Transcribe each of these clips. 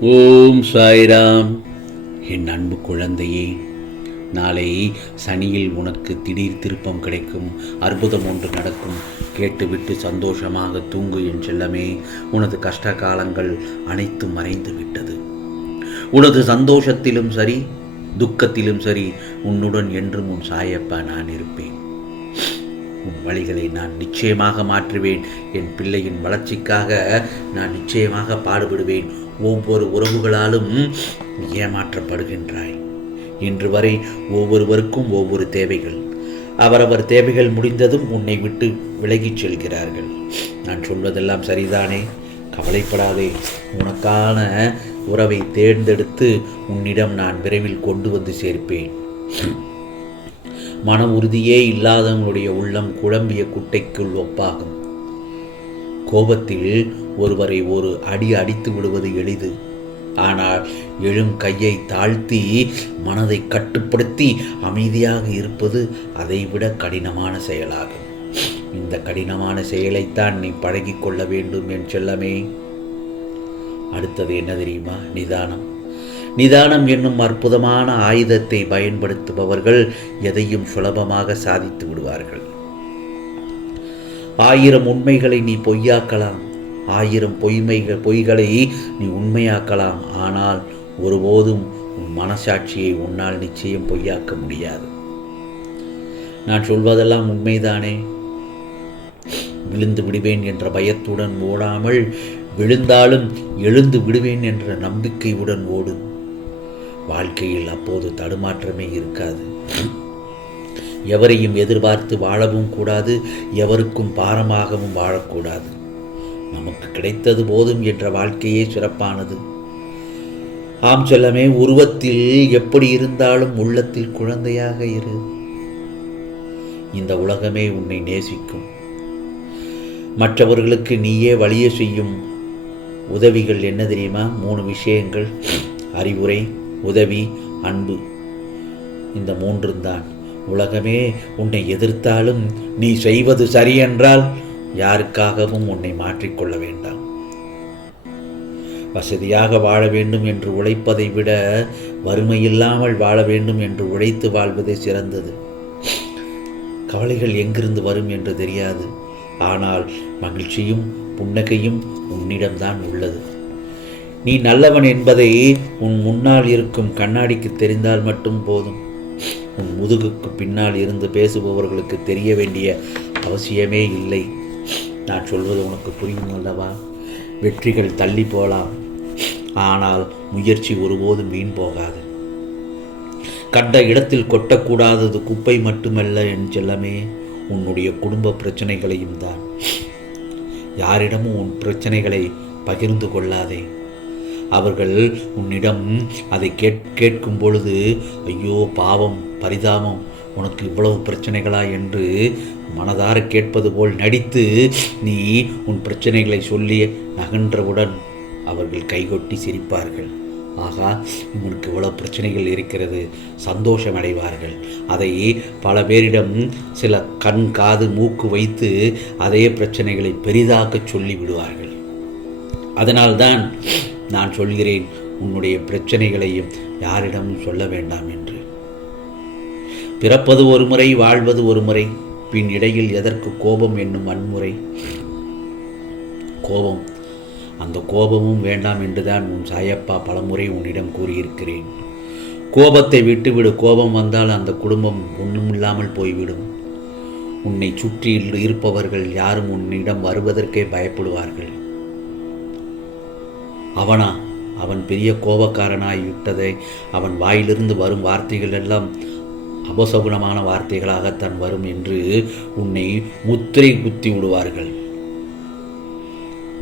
ஓம் சாய்ராம். என் அன்பு குழந்தையே நாளை சனியில் உனக்கு திடீர் திருப்பம் கிடைக்கும். அற்புதம் ஒன்று நடக்கும். கேட்டுவிட்டு சந்தோஷமாக தூங்கு என் செல்லமே. உனது கஷ்ட காலங்கள் அனைத்தும் மறைந்து விட்டது. உனது சந்தோஷத்திலும் சரி துக்கத்திலும் சரி உன்னுடன் என்றும் உன் சாயப்பா நான் இருப்பேன். உன் வழிகளை நான் நிச்சயமாக மாற்றுவேன். என் பிள்ளையின் வளர்ச்சிக்காக நான் நிச்சயமாக பாடுபடுவேன். ஒவ்வொரு உறவுகளாலும் ஏமாற்றப்படுகின்றாய். இன்று வரை ஒவ்வொருவருக்கும் ஒவ்வொரு தேவைகள். அவரவர் தேவைகள் முடிந்ததும் உன்னை விட்டு விலகிச் செல்கிறார்கள். நான் சொல்வதெல்லாம் சரிதானே? கவலைப்படாதே. உனக்கான உறவை தேர்ந்தெடுத்து உன்னிடம் நான் விரைவில் கொண்டு வந்து சேர்ப்பேன். மன உறுதியே இல்லாதவங்களுடைய உள்ளம் குழம்பிய குட்டைக்குள் ஒப்பாகும். கோபத்தில் ஒருவரை ஒரு அடி அடித்து விடுவது எளிது. ஆனால் எழும் கையை தாழ்த்தி மனதை கட்டுப்படுத்தி அமைதியாக இருப்பது அதைவிட கடினமான செயலாகும். இந்த கடினமான செயலைத்தான் நீ பழகிக்கொள்ள வேண்டும் என் செல்லமே. அடுத்தது என்ன தெரியுமா? நிதானம். நிதானம் என்னும் அற்புதமான ஆயுதத்தை பயன்படுத்துபவர்கள் எதையும் சுலபமாக சாதித்து விடுவார்கள். ஆயிரம் உண்மைகளை நீ பொய்யாக்கலாம். ஆயிரம் பொய்மைகள் பொய்களை நீ உண்மையாக்கலாம். ஆனால் ஒருபோதும் உன் மனசாட்சியை உன்னால் நிச்சயம் பொய்யாக்க முடியாது. நான் சொல்வதெல்லாம் உண்மைதானே? விழுந்து விடுவேன் என்ற பயத்துடன் ஓடாமல் விழுந்தாலும் எழுந்து விடுவேன் என்ற நம்பிக்கையுடன் ஓடும் வாழ்க்கையில் அப்போது தடுமாற்றமே இருக்காது. எவரையும் எதிர்பார்த்து வாழவும் கூடாது எவருக்கும் பாரமாகவும் வாழக்கூடாது. நமக்கு கிடைத்தது போதும் என்ற வாழ்க்கையே சிறப்பானது. ஆம் செல்லமே உருவத்தில் எப்படி இருந்தாலும் உள்ளத்தில் குழந்தையாக இரு. இந்த உலகமே உன்னை நேசிக்கும். மற்றவர்களுக்கு நீயே வழிய செய்யும் உதவிகள் என்ன தெரியுமா? மூணு விஷயங்கள். அறிவுரை உதவி அன்பு. இந்த மூன்றும் தான். உலகமே உன்னை எதிர்த்தாலும் நீ செய்வது சரியென்றால் யாருக்காகவும் உன்னை மாற்றிக்கொள்ள வேண்டாம். வசதியாக வாழ வேண்டும் என்று உழைப்பதை விட வறுமையில்லாமல் வாழ வேண்டும் என்று உழைத்து வாழ்வதே சிறந்தது. கவலைகள் எங்கிருந்து வரும் என்று தெரியாது. ஆனால் மகிழ்ச்சியும் புன்னகையும் உன்னிடம்தான் உள்ளது. நீ நல்லவன் என்பதை உன் முன்னால் இருக்கும் கண்ணாடிக்கு தெரிந்தால் மட்டும் போதும். உன் முதுகுக்கு பின்னால் இருந்து பேசுபவர்களுக்கு தெரிய வேண்டிய அவசியமே இல்லை. நான் சொல்வது உனக்கு புரியும் அல்லவா? வெற்றிகள் தள்ளி போகலாம் ஆனால் முயற்சி ஒருபோதும் வீண் போகாது. கண்ட இடத்தில் கொட்டக்கூடாதது குப்பை மட்டுமல்ல என் செல்லமே உன்னுடைய குடும்ப பிரச்சனைகளையும் தான். யாரிடமும் உன் பிரச்சனைகளை பகிர்ந்து கொள்ளாதே. அவர்கள் உன்னிடம் அதை கேட் கேட்கும் பொழுது ஐயோ பாவம் பரிதாபம் உனக்கு இவ்வளவு பிரச்சனைகளா? என்று மனதார கேட்பது போல் நடித்து நீ உன் பிரச்சனைகளை சொல்லி நகன்றவுடன் அவர்கள் கைகொட்டி சிரிப்பார்கள். ஆகா உனக்கு இவ்வளவு பிரச்சனைகள் இருக்கிறது சந்தோஷம் அடைவார்கள் அதை பல பேரிடம் சில கண் காது மூக்கு வைத்து அதே பிரச்சனைகளை பெரிதாக்க சொல்லி விடுவார்கள் அதனால்தான் நான் சொல்கிறேன் உன்னுடைய பிரச்சனைகளையும் யாரிடமும் சொல்ல வேண்டாம் என்று. பிறப்பது ஒரு முறை வாழ்வது ஒரு முறை பின் இடையில் எதற்கு கோபம் என்னும் வன்முறை. கோபம் அந்த கோபமும் வேண்டாம் என்றுதான் உன் சாயப்பா பலமுறை உன்னிடம் கூறியிருக்கிறேன். கோபத்தை விட்டுவிடு கோபம் வந்தால் அந்த குடும்பம் ஒன்றுமில்லாமல் போய்விடும். உன்னை சுற்றி இருப்பவர்கள் யாரும் உன்னிடம் வருவதற்கே பயப்படுவார்கள். அவனா? அவன் பெரிய கோபக்காரனாய் விட்டதை அவன் வாயிலிருந்து வரும் வார்த்தைகள் எல்லாம் அபசகுணமான வார்த்தைகளாகத்தான் வரும் என்று உன்னை முத்திரை குத்தி விடுவார்கள்.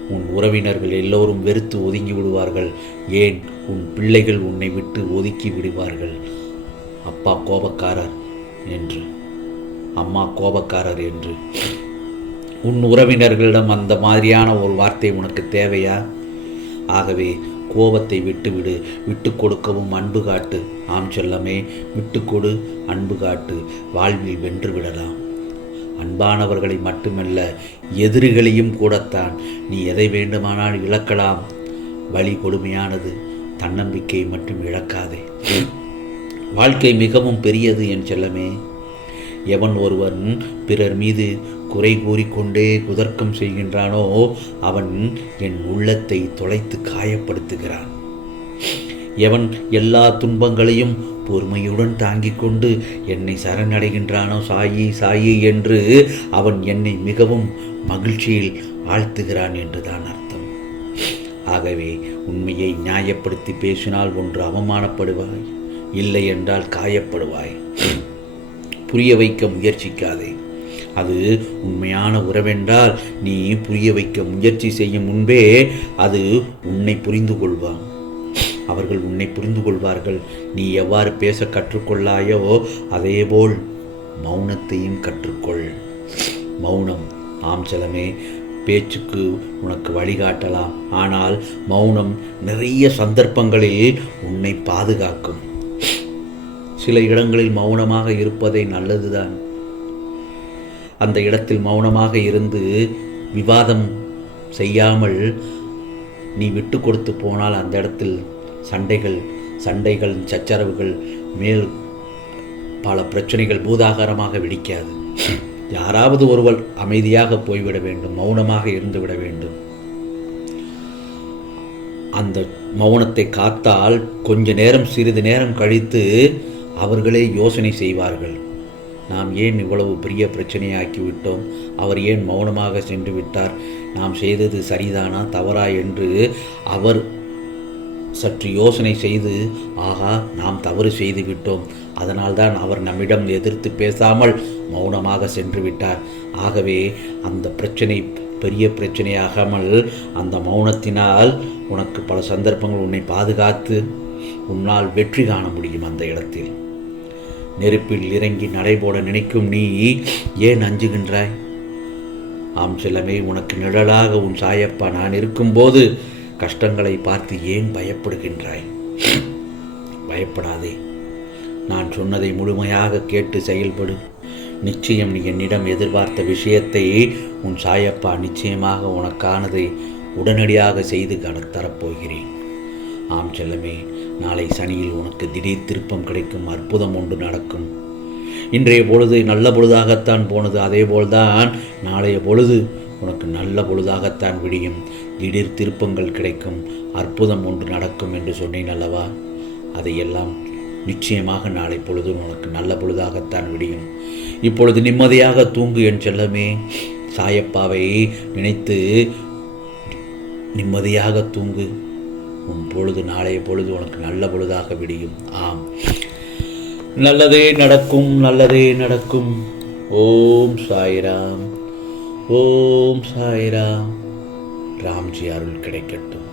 உன் உறவினர்கள் எல்லோரும் வெறுத்து ஒதுங்கி விடுவார்கள். ஏன்? உன் பிள்ளைகள் உன்னை விட்டு ஒதுக்கி விடுவார்கள். அப்பா கோபக்காரர் என்று. அம்மா கோபக்காரர் என்று. உன் உறவினர்களிடம் அந்த மாதிரியான ஒரு வார்த்தை உனக்கு தேவையா? ஆகவே கோபத்தை விட்டுவிடு விட்டு கொடுக்கவும் அன்பு காட்டு. ஆம் செல்லமே விட்டு கொடு அன்பு காட்டு. வாழ்வில் வென்று விடலாம். அன்பானவர்களை மட்டுமல்ல எதிரிகளையும் கூடத்தான். நீ எதை வேண்டுமானால் இழக்கலாம். வழி கொடுமையானது தன்னம்பிக்கை மட்டும் இழக்காதே. வாழ்க்கை மிகவும் பெரியது என் செல்லமே. எவன் ஒருவன் பிறர் மீது குறை கூறிக்கொண்டே குதர்க்கம் செய்கின்றானோ அவன் என் உள்ளத்தை தொலைத்து காயப்படுத்துகிறான். எவன் எல்லா துன்பங்களையும் பொறுமையுடன் தாங்கிக் கொண்டு என்னை சரணடைகின்றானோ சாயி சாயி என்று அவன் என்னை மிகவும் மகிழ்ச்சியில் ஆழ்த்துகிறான் என்றுதான் அர்த்தம். ஆகவே உண்மையை நியாயப்படுத்தி பேசினால் ஒன்று அவமானப்படுவாய் இல்லை என்றால் காயப்படுவாய். புரிய வைக்க முயற்சிக்காதே. அது உண்மையான உறவென்றால் நீ புரிய வைக்க முயற்சி செய்யும் முன்பே அது உன்னை புரிந்து கொள்வான். அவர்கள் உன்னை புரிந்து கொள்வார்கள். நீ எவ்வாறு பேச கற்றுக்கொள்ளாயோ அதேபோல் மௌனத்தையும் கற்றுக்கொள். மௌனம் ஆம் செலமே பேச்சுக்கு உனக்கு வழிகாட்டலாம். ஆனால் மௌனம் நிறைய சந்தர்ப்பங்களில் உன்னை பாதுகாக்கும். சில இடங்களில் மௌனமாக இருப்பதே நல்லதுதான். அந்த இடத்தில் மௌனமாக இருந்து விவாதம் செய்யாமல் நீ விட்டு கொடுத்து போனால் அந்த இடத்தில் சண்டைகள் சண்டைகள் சச்சரவுகள் மேல் பல பிரச்சனைகள் பூதாகாரமாக வெடிக்காது. யாராவது ஒருவர் அமைதியாக போய்விட வேண்டும் மௌனமாக இருந்துவிட வேண்டும். அந்த மௌனத்தை காத்தால் கொஞ்ச நேரம் சிறிது நேரம் கழித்து அவர்களே யோசனை செய்வார்கள். நாம் ஏன் இவ்வளவு பெரிய பிரச்சனையாக்கி விட்டோம் அவர் ஏன் மௌனமாக சென்று விட்டார்? நாம் செய்தது சரிதானா தவறா என்று அவர் சற்று யோசனை செய்து ஆகா நாம் தவறு செய்து விட்டோம். அதனால்தான் அவர் நம்மிடம் எதிர்த்து பேசாமல் மௌனமாக சென்று விட்டார். ஆகவே அந்த பிரச்சனை பெரிய பிரச்சனையாகாமல் அந்த மௌனத்தினால் உனக்கு பல சந்தர்ப்பங்கள் உன்னை பாதுகாத்து உன்னால் வெற்றி காண முடியும் அந்த இடத்தில். நெருப்பில் இறங்கி நடைபோட நினைக்கும் நீ ஏன் அஞ்சுகின்றாய்? ஆம் செல்லமே உனக்கு நிழலாக உன் சாயப்பா நான் இருக்கும்போது கஷ்டங்களை பார்த்து ஏன் பயப்படுகின்றாய்? பயப்படாதே. நான் சொன்னதை முழுமையாக கேட்டு செயல்படு. நிச்சயம் நீ என்னிடம் எதிர்பார்த்த விஷயத்தை உன் சாயப்பா நிச்சயமாக உனக்கானதை உடனடியாக செய்து கண தரப்போகிறேன். ஆம் செல்லமே நாளை சனியில் உனக்கு திடீர் திருப்பம் கிடைக்கும் அற்புதம் ஒன்று நடக்கும். இன்றைய பொழுது நல்ல பொழுதாகத்தான் போனது. அதே போல்தான் நாளைய பொழுது உனக்கு நல்ல பொழுதாகத்தான் விடியும். திடீர் திருப்பங்கள் கிடைக்கும் அற்புதம் ஒன்று நடக்கும் என்று சொன்னேன் அல்லவா? அதையெல்லாம் நிச்சயமாக நாளை பொழுது உனக்கு நல்ல பொழுதாகத்தான் விடியும். இப்பொழுது நிம்மதியாக தூங்கு என் செல்லமே. சாயப்பாவை நினைத்து நிம்மதியாக தூங்கு. உன் பொழுது நாளைய பொழுது உனக்கு நல்ல பொழுதாக விடியும். ஆம். நல்லதே நடக்கும் நல்லதே நடக்கும். ஓம் சாய்ராம். ஓம் சாய்ராம். ராம்ஜி அருள் கிடைக்கட்டும்.